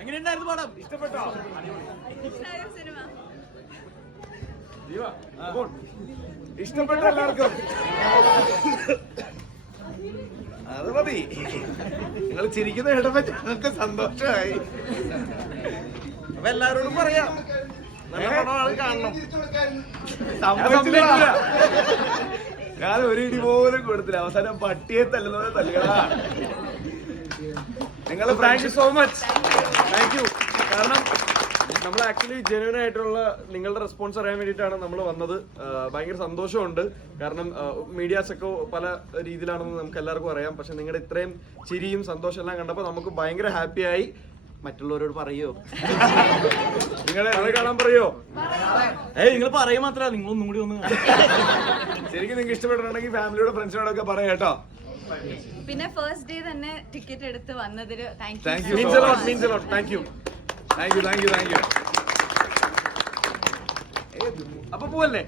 എങ്ങനെയുണ്ടായിരുന്നു പടം? ഇഷ്ടപ്പെട്ടോ? ഇഷ്ടപ്പെട്ട എല്ലാവർക്കും അത് മതി. നിങ്ങൾ ചിരിക്കുന്ന ഇടപെട്ട ഞങ്ങൾക്ക് സന്തോഷമായി. അപ്പൊ എല്ലാരോടും പറയാം, നല്ല പടമാണ്, കാണണം. ഞാൻ ഒരു ഇടി പോലും കൊടുത്തില്ല. അവസാനം പട്ടിയെ തല്ലുന്നത് തല്ലുകളാ. നിങ്ങൾ thank you so much. Thank you. കാരണം നമ്മൾ ആക്ച്വലി ജെന്യൂൻ ആയിട്ടുള്ള നിങ്ങളുടെ റെസ്പോൺസ് അറിയാൻ വേണ്ടിയിട്ടാണ് നമ്മൾ വന്നത്. ഭയങ്കര സന്തോഷമുണ്ട്. കാരണം മീഡിയാസ് ഒക്കെ പല രീതിയിലാണെന്ന് നമുക്ക് എല്ലാവർക്കും അറിയാം. പക്ഷെ നിങ്ങളുടെ ഇത്രയും ചിരിയും സന്തോഷം എല്ലാം കണ്ടപ്പോൾ നമുക്ക് ഭയങ്കര ഹാപ്പിയായി. മറ്റുള്ളവരോട് പറയോ? നിങ്ങളെ കാണാൻ പറയോ? നിങ്ങൾ പറയും മാത്രമല്ല, നിങ്ങളൊന്നും കൂടി ഒന്ന് ശരിക്കും നിങ്ങൾക്ക് ഇഷ്ടപ്പെട്ടിട്ടുണ്ടെങ്കിൽ ഫാമിലിയോട് ഫ്രണ്ട്സിനോടൊക്കെ പറയാം കേട്ടോ. പിന്നെ ഫസ്റ്റ് ഡേ തന്നെ ടിക്കറ്റ് എടുത്ത് വന്നതിന് thank you. Means a lot, means a lot. Thank you, thank you, thank you, thank you. അപ്പൊ പോവല്ലേ?